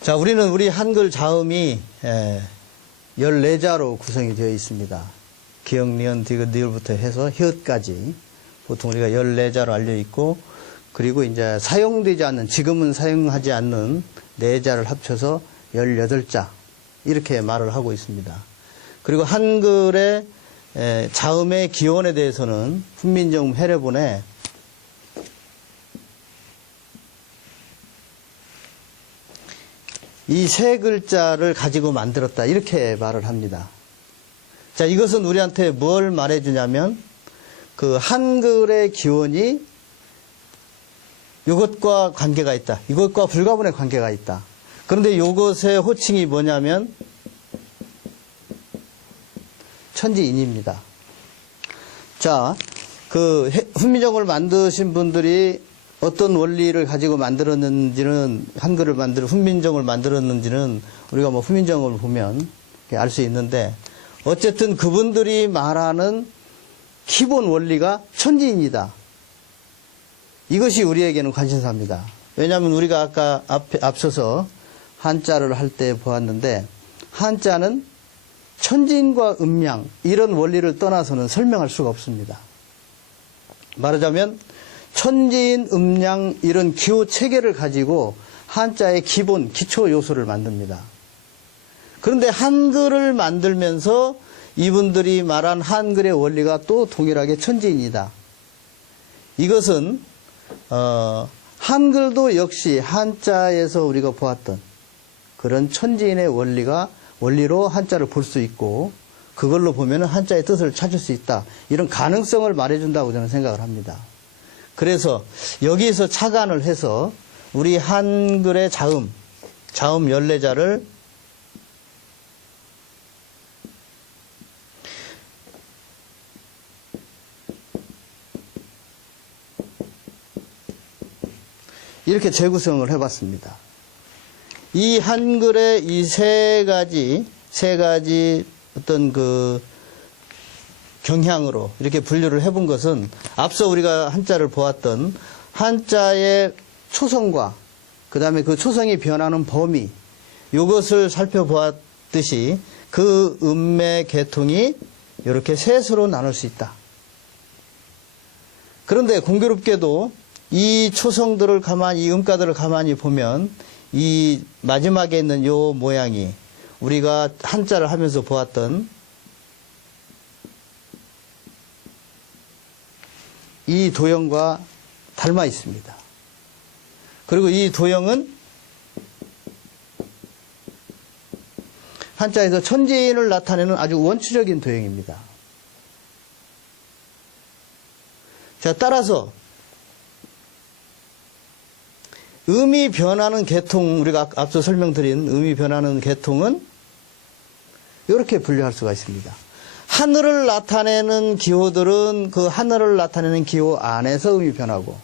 자, 우리는 우리 한글 자음이 14자로 구성이 되어 있습니다. 기역, 니은, 디귿, 리을부터 해서 히읗까지 보통 우리가 14자로 알려 있고, 그리고 이제 사용되지 않는, 지금은 사용하지 않는 4자를 합쳐서 18자 이렇게 말을 하고 있습니다. 그리고 한글의 자음의 기원에 대해서는 훈민정음 해례본에 이 3글자를 가지고 만들었다 이렇게 말을 합니다. 자, 이것은 우리한테 뭘 말해주냐면 그 한글의 기원이 이것과 관계가 있다. 이것과 불가분의 관계가 있다. 그런데 이것의 호칭이 뭐냐면 천지인입니다. 자, 그 훈민정음을 만드신 분들이 어떤 원리를 가지고 만들었는지는, 한글을 훈민정음을 만들었는지는 우리가 뭐 훈민정음을 보면 알 수 있는데, 어쨌든 그분들이 말하는 기본 원리가 천지인이다. 이것이 우리에게는 관심사입니다. 왜냐하면 우리가 아까 앞서서 한자를 할 때 보았는데, 한자는 천지인과 음양 이런 원리를 떠나서는 설명할 수가 없습니다. 말하자면 천지인, 음양 이런 기호 체계를 가지고 한자의 기본, 기초 요소를 만듭니다. 그런데 한글을 만들면서 이분들이 말한 한글의 원리가 또 동일하게 천지인이다. 이것은 한글도 역시 한자에서 우리가 보았던 그런 천지인의 원리로 한자를 볼 수 있고, 그걸로 보면 한자의 뜻을 찾을 수 있다. 이런 가능성을 말해준다고 저는 생각을 합니다. 그래서 여기서 착안을 해서 우리 한글의 자음 14자를 이렇게 재구성을 해봤습니다. 이 한글의 이 세 가지 어떤 그 경향으로 이렇게 분류를 해본 것은 앞서 우리가 한자를 보았던 한자의 초성과 그 다음에 그 초성이 변하는 범위, 이것을 살펴보았듯이 그 음의 계통이 이렇게 셋으로 나눌 수 있다. 그런데 공교롭게도 이 초성들을 이 음가들을 가만히 보면 이 마지막에 있는 요 모양이 우리가 한자를 하면서 보았던 이 도형과 닮아 있습니다. 그리고 이 도형은 한자에서 천지인을 나타내는 아주 원초적인 도형입니다. 자, 따라서 음이 변하는 계통, 우리가 앞서 설명드린 음이 변하는 계통은 이렇게 분류할 수가 있습니다. 하늘을 나타내는 기호들은 그 하늘을 나타내는 기호 안에서 음이 변하고,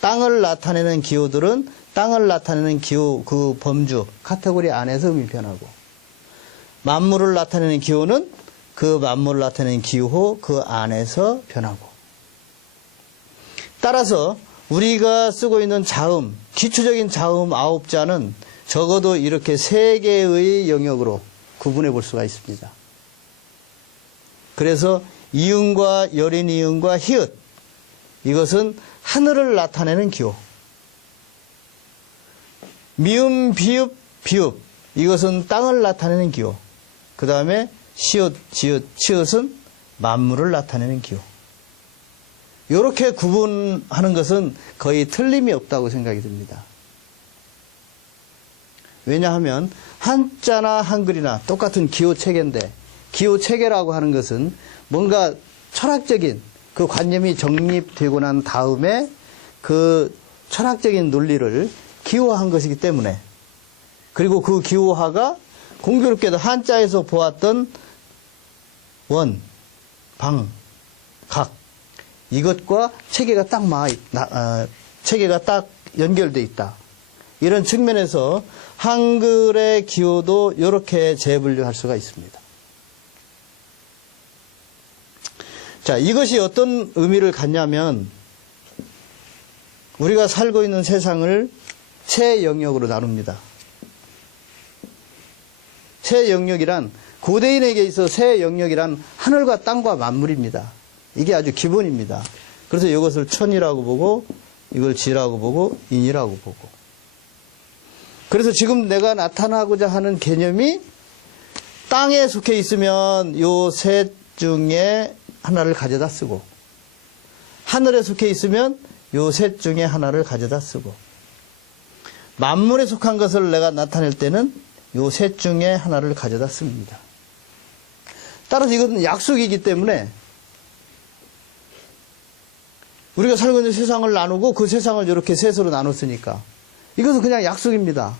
땅을 나타내는 기호들은 땅을 나타내는 기호 그 범주, 카테고리 안에서 음이 변하고, 만물을 나타내는 기호는 그 만물을 나타내는 기호 그 안에서 변하고. 따라서 우리가 쓰고 있는 자음, 기초적인 자음 9자는 적어도 이렇게 3개의 영역으로 구분해 볼 수가 있습니다. 그래서 이응과 여린 이응과 히읗, 이것은 하늘을 나타내는 기호. 미음, 비읍, 비읍, 이것은 땅을 나타내는 기호. 그 다음에 시옷, 지읒, 치읒은 만물을 나타내는 기호. 이렇게 구분하는 것은 거의 틀림이 없다고 생각이 듭니다. 왜냐하면 한자나 한글이나 똑같은 기호체계인데, 기호체계라고 하는 것은 뭔가 철학적인 그 관념이 정립되고 난 다음에 그 철학적인 논리를 기호화한 것이기 때문에, 그리고 그 기호화가 공교롭게도 한자에서 보았던 원, 방, 각, 이것과 체계가 딱 연결되어 있다. 이런 측면에서 한글의 기호도 이렇게 재분류할 수가 있습니다. 자, 이것이 어떤 의미를 갖냐면, 우리가 살고 있는 세상을 세 영역으로 나눕니다. 새 영역이란, 고대인에게 있어 새 영역이란 하늘과 땅과 만물입니다. 이게 아주 기본입니다. 그래서 이것을 천이라고 보고, 이걸 지라고 보고, 인이라고 보고. 그래서 지금 내가 나타나고자 하는 개념이 땅에 속해 있으면 요 셋 중에 하나를 가져다 쓰고, 하늘에 속해 있으면 요 셋 중에 하나를 가져다 쓰고, 만물에 속한 것을 내가 나타낼 때는 요 셋 중에 하나를 가져다 씁니다. 따라서 이것은 약속이기 때문에 우리가 살고 있는 세상을 나누고 그 세상을 이렇게 셋으로 나눴으니까 이것은 그냥 약속입니다.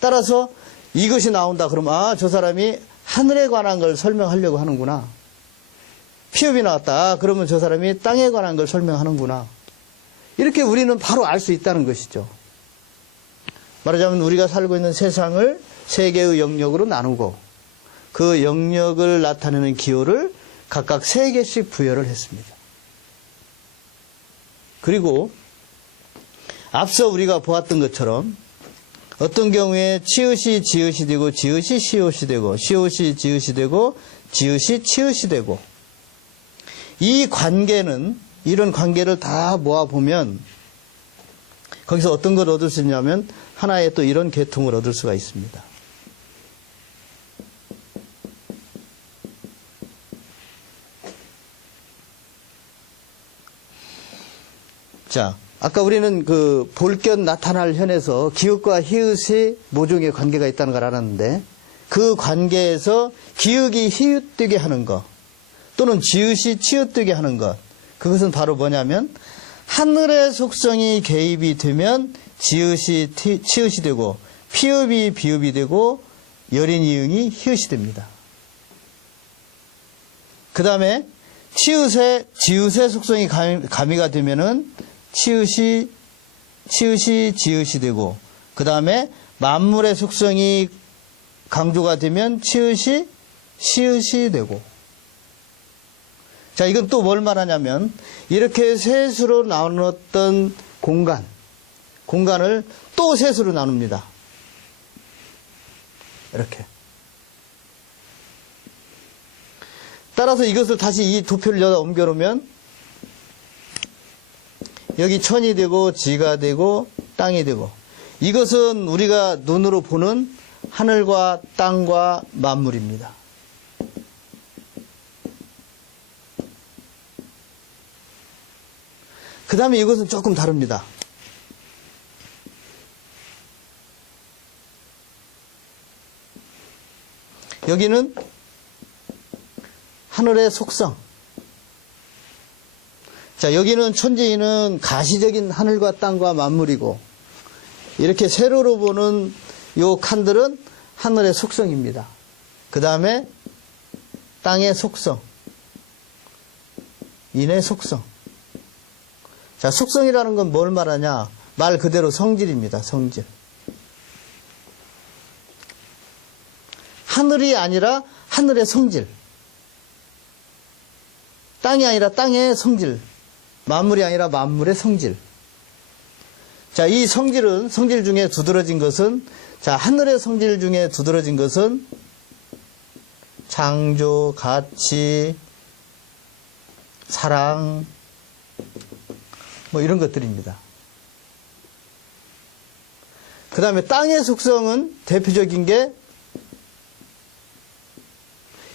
따라서 이것이 나온다 그러면 아, 저 사람이 하늘에 관한 걸 설명하려고 하는구나. 피업이 나왔다. 그러면 저 사람이 땅에 관한 걸 설명하는구나. 이렇게 우리는 바로 알 수 있다는 것이죠. 말하자면 우리가 살고 있는 세상을 세 개의 영역으로 나누고 그 영역을 나타내는 기호를 각각 세 개씩 부여를 했습니다. 그리고 앞서 우리가 보았던 것처럼 어떤 경우에 치읓이 지읒이 되고 지읒이 시옷이 되고 시옷이 지읒이 되고 지읒이 치읓이 되고 이 관계는 이런 관계를 다 모아보면 거기서 어떤 걸 얻을 수 있냐면 하나의 또 이런 계통을 얻을 수가 있습니다. 자, 아까 우리는 그 볼견 나타날 현에서 기역과 히읗이 모종의 관계가 있다는 걸 알았는데 그 관계에서 기역이 히읗되게 하는 것 또는 지읒이 치읓되게 하는 것 그것은 바로 뭐냐면 하늘의 속성이 개입이 되면 지읒이 치읓이 되고 피읍이 비읍이 되고 여린 이응이 히읗이 됩니다. 그 다음에 지읒의 속성이 가미가 되면은 치읓이 지읒이 되고 그 다음에 만물의 속성이 강조가 되면 치읓이 시읒이 되고 자 이건 또 뭘 말하냐면 이렇게 셋으로 나눴던 공간을 또 셋으로 나눕니다. 이렇게 따라서 이것을 다시 이 도표를 여기다 옮겨놓으면 여기 천이 되고 지가 되고 땅이 되고 이것은 우리가 눈으로 보는 하늘과 땅과 만물입니다. 그 다음에 이것은 조금 다릅니다. 여기는 하늘의 속성. 자, 여기는 천지인은 가시적인 하늘과 땅과 만물이고 이렇게 세로로 보는 요 칸들은 하늘의 속성입니다. 그 다음에 땅의 속성, 인의 속성. 자, 속성이라는 건 뭘 말하냐? 말 그대로 성질입니다. 성질. 하늘이 아니라 하늘의 성질. 땅이 아니라 땅의 성질. 만물이 아니라 만물의 성질. 자, 이 성질은, 성질 중에 두드러진 것은, 자, 하늘의 성질 중에 두드러진 것은 창조, 가치, 사랑, 뭐 이런 것들입니다. 그 다음에 땅의 속성은 대표적인 게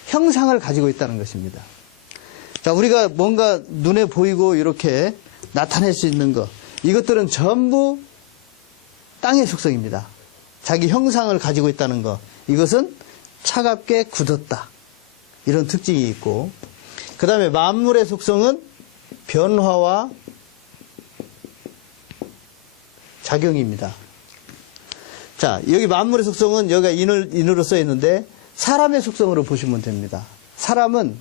형상을 가지고 있다는 것입니다. 자, 우리가 뭔가 눈에 보이고 이렇게 나타낼 수 있는 것, 이것들은 전부 땅의 속성입니다. 자기 형상을 가지고 있다는 것, 이것은 차갑게 굳었다. 이런 특징이 있고, 그 다음에 만물의 속성은 변화와 작용입니다. 자, 여기 만물의 속성은 여기가 인으로 써 있는데, 사람의 속성으로 보시면 됩니다. 사람은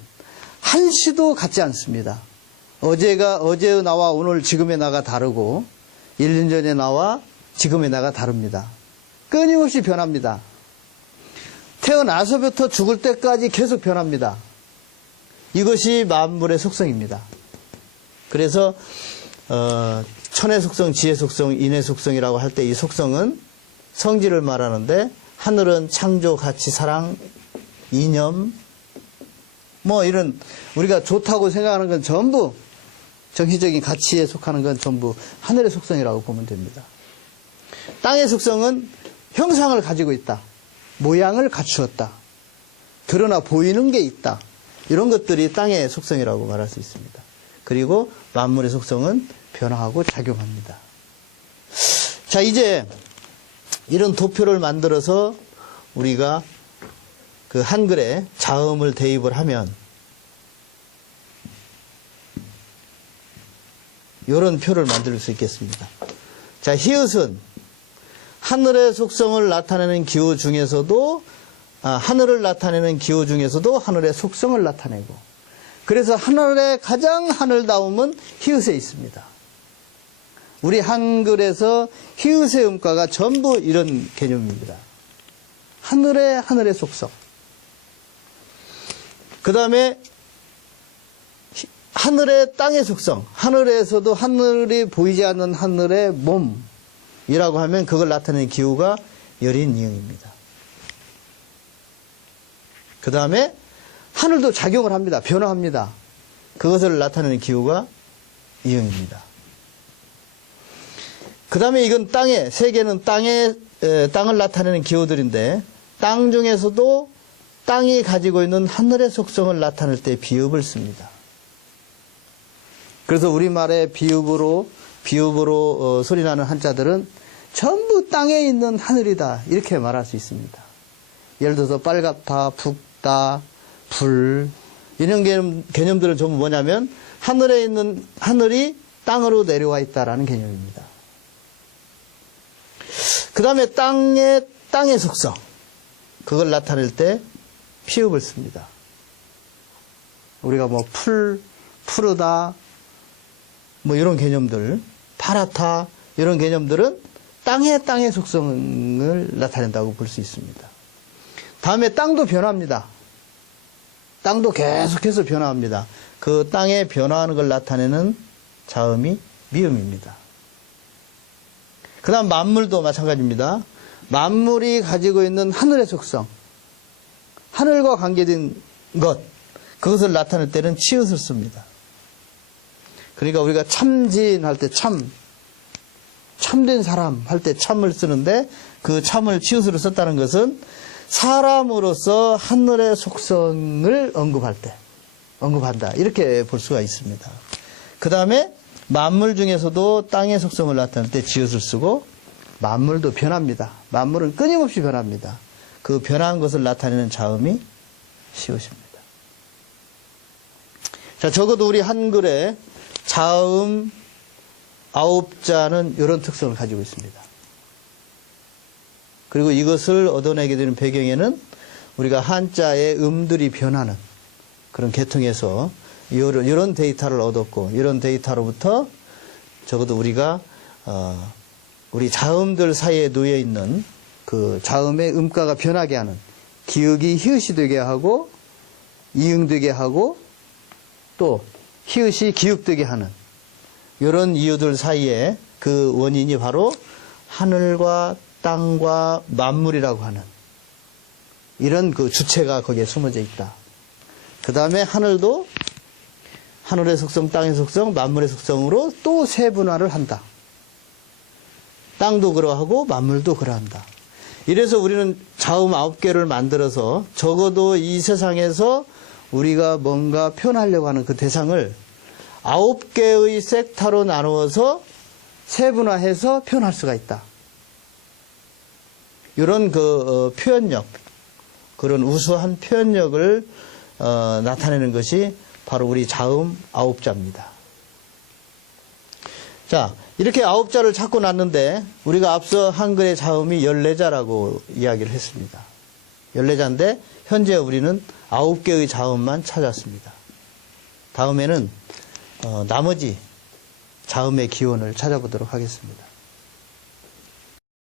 한시도 같지 않습니다. 어제의 나와 오늘 지금의 나가 다르고 1년 전의 나와 지금의 나가 다릅니다. 끊임없이 변합니다. 태어나서부터 죽을 때까지 계속 변합니다. 이것이 만물의 속성입니다. 그래서 천의 속성, 지의 속성, 인의 속성이라고 할 때 이 속성은 성질을 말하는데 하늘은 창조, 가치, 사랑, 이념, 뭐 이런 우리가 좋다고 생각하는 건 전부 정신적인 가치에 속하는 건 전부 하늘의 속성이라고 보면 됩니다. 땅의 속성은 형상을 가지고 있다. 모양을 갖추었다. 드러나 보이는 게 있다. 이런 것들이 땅의 속성이라고 말할 수 있습니다. 그리고 만물의 속성은 변화하고 작용합니다. 자, 이제 이런 도표를 만들어서 우리가 그 한글에 자음을 대입을 하면 이런 표를 만들 수 있겠습니다. 자, 히읗은 하늘의 속성을 나타내는 기호 중에서도 하늘을 나타내는 기호 중에서도 하늘의 속성을 나타내고, 그래서 하늘의 가장 하늘다움은 히읗에 있습니다. 우리 한글에서 히읗의 음가가 전부 이런 개념입니다. 하늘의 속성. 그 다음에 하늘의 땅의 속성. 하늘에서도 하늘이 보이지 않는 하늘의 몸이라고 하면 그걸 나타내는 기호가 여린 이응입니다. 그 다음에 하늘도 작용을 합니다. 변화합니다. 그것을 나타내는 기호가 이응입니다. 그 다음에 이건 세 개는 땅을 나타내는 기호들인데, 땅 중에서도 땅이 가지고 있는 하늘의 속성을 나타낼 때 비읍을 씁니다. 그래서 우리말의 비읍으로 소리나는 한자들은 전부 땅에 있는 하늘이다, 이렇게 말할 수 있습니다. 예를 들어서 빨갛다, 붉다, 불, 이런 개념들은 전부 뭐냐면 하늘에 있는 하늘이 땅으로 내려와 있다라는 개념입니다. 그 다음에 땅의 속성, 그걸 나타낼 때 피읍을 씁니다. 우리가 뭐 푸르다, 뭐 이런 개념들, 파랗다, 이런 개념들은 땅의 속성을 나타낸다고 볼 수 있습니다. 다음에 땅도 변화합니다. 땅도 계속해서 변화합니다. 그 땅에 변화하는 걸 나타내는 자음이 미음입니다. 그 다음 만물도 마찬가지입니다. 만물이 가지고 있는 하늘의 속성, 하늘과 관계된 것, 그것을 나타낼 때는 치읓을 씁니다. 그러니까 우리가 참진할 때 참된 사람 할 때 참을 쓰는데, 그 참을 치읓으로 썼다는 것은 사람으로서 하늘의 속성을 언급한다, 이렇게 볼 수가 있습니다. 그 다음에 만물 중에서도 땅의 속성을 나타낼 때 지읒을 쓰고, 만물도 변합니다. 만물은 끊임없이 변합니다. 그 변한 것을 나타내는 자음이 시옷입니다. 자, 적어도 우리 한글에 자음 9자는 이런 특성을 가지고 있습니다. 그리고 이것을 얻어내게 되는 배경에는 우리가 한자의 음들이 변하는 그런 계통에서 이런 데이터를 얻었고, 이런 데이터로부터 적어도 우리가 우리 자음들 사이에 놓여 있는 그 자음의 음가가 변하게 하는, 기역이 히읗이 되게 하고 이응 되게 하고 또 히읗이 기역 되게 하는 이런 이유들 사이에 그 원인이 바로 하늘과 땅과 만물이라고 하는 이런 그 주체가 거기에 숨어져 있다. 그 다음에 하늘도 하늘의 속성, 땅의 속성, 만물의 속성으로 또 세분화를 한다. 땅도 그러하고 만물도 그러한다. 이래서 우리는 자음 9개를 만들어서 적어도 이 세상에서 우리가 뭔가 표현하려고 하는 그 대상을 9개의 섹터로 나누어서 세분화해서 표현할 수가 있다. 이런 그 표현력, 그런 우수한 표현력을 나타내는 것이 바로 우리 자음 9자입니다. 자, 이렇게 9자를 찾고 났는데 우리가 앞서 한글의 자음이 14자라고 이야기를 했습니다. 14자인데 현재 우리는 9개의 자음만 찾았습니다. 다음에는 나머지 자음의 기원을 찾아보도록 하겠습니다.